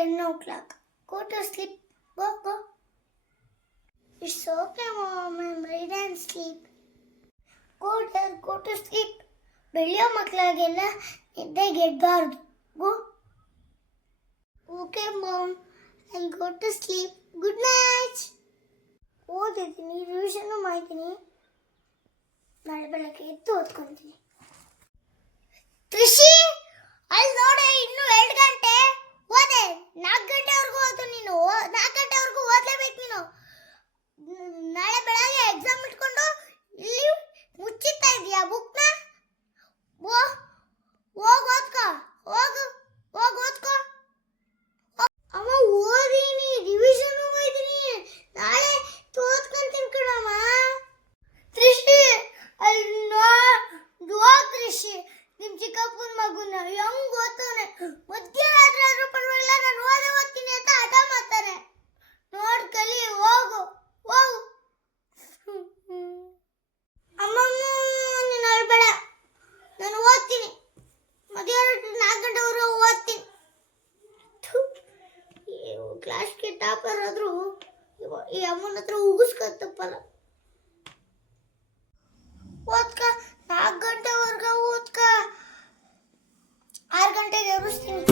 10 o'clock. Go to sleep. Go. It's okay, Mom. I'm ready and sleep. Go there. Go to sleep. ಬೆಳೆಯೋ ಮಕ್ಕಳಿಗೆಲ್ಲ ನಿದ್ದೆಗೆ ಎಡ್ಬಾರ್ದು. Go. Okay, Mom. I'll go to sleep. Good night. ಓದಿದ್ದೀನಿ, revision ಮಾಡ್ತೀನಿ. ನಾಳೆ ಬೆಳಗ್ಗೆ ಎದ್ದು ಓದ್ಕೊಂತೀನಿ. ತ್ರಿಷಿ, ಅಲ್ಲಿ ನೋಡೆ, ಇನ್ನು 2 ಗಂಟೆ. ಓದೆ 4 ಗಂಟೆವರೆಗೂ ಓದು ನೀನು. 4 ಗಂಟೆವರೆಗೂ ಓದಲೇಬೇಕು ನೀನು. ನಾಳೆ ಬೆಳಗ್ಗೆ ಎಕ್ಸಾಮ್ ಇಟ್ಕೊಂಡು ಇಲ್ಲಿ ಮುಚ್ಚಿತ್ತಾ ಇದೆಯಾ ಬುಕ್ನ? ಹೋಗ್ ಓದ್ಕೋ. ಹೋಗು ಓದ್ಕೋ. ಅಮ್ಮ ಓದಿನಿ, ರಿವಿಷನ್ ಮಾಡಿದ್ದೀನಿ. ನಾಳೆ ಓದ್ಕೊಂತೀನಿ ಕಣಮ್ಮ. ತ್ರಿಷಿ, ತ್ರಿಷಿ, ನಿಮ್ ಚಿಕ್ಕಪ್ಪನ ಮಗುನ ಹೆಂಗ್ ಓದ್ತಾನೆ. ಮಧ್ಯರಾತ್ರಿ ಆದ್ರೂ ಪರವಾಗಿಲ್ಲ, ನಾನು ಓದ್ತೀನಿ ಅಂತ ಹಠ ಮಾಡ್ತಾನೆ. ನೋಡ್ ಕಲಿ, ಹೋಗು. ಅಮ್ಮಮ್ಮ, ನೀನು ಅಳ್ಬೇಡ, ನಾನು ಓದ್ತೀನಿ. ಮಧ್ಯರಾತ್ರಿ 4 ಗಂಟೆವರೆಗೂ ಓದ್ತೀನಿ. ಕ್ಲಾಸ್ಗೆ ಟಾಪರ್ ಆದ್ರೂ ಈ ಅಮ್ಮನ ಹತ್ರ ಉಗಿಸ್ಕೊತಪ್ಪಲ್ಲ. ಓದ್ಕ, 4 ಗಂಟೆವರೆಗೂ ಓದ್ಕ. 6 ಗಂಟೆಗೆ ಎಬ್ಬಿಸ್ತೀನಿ.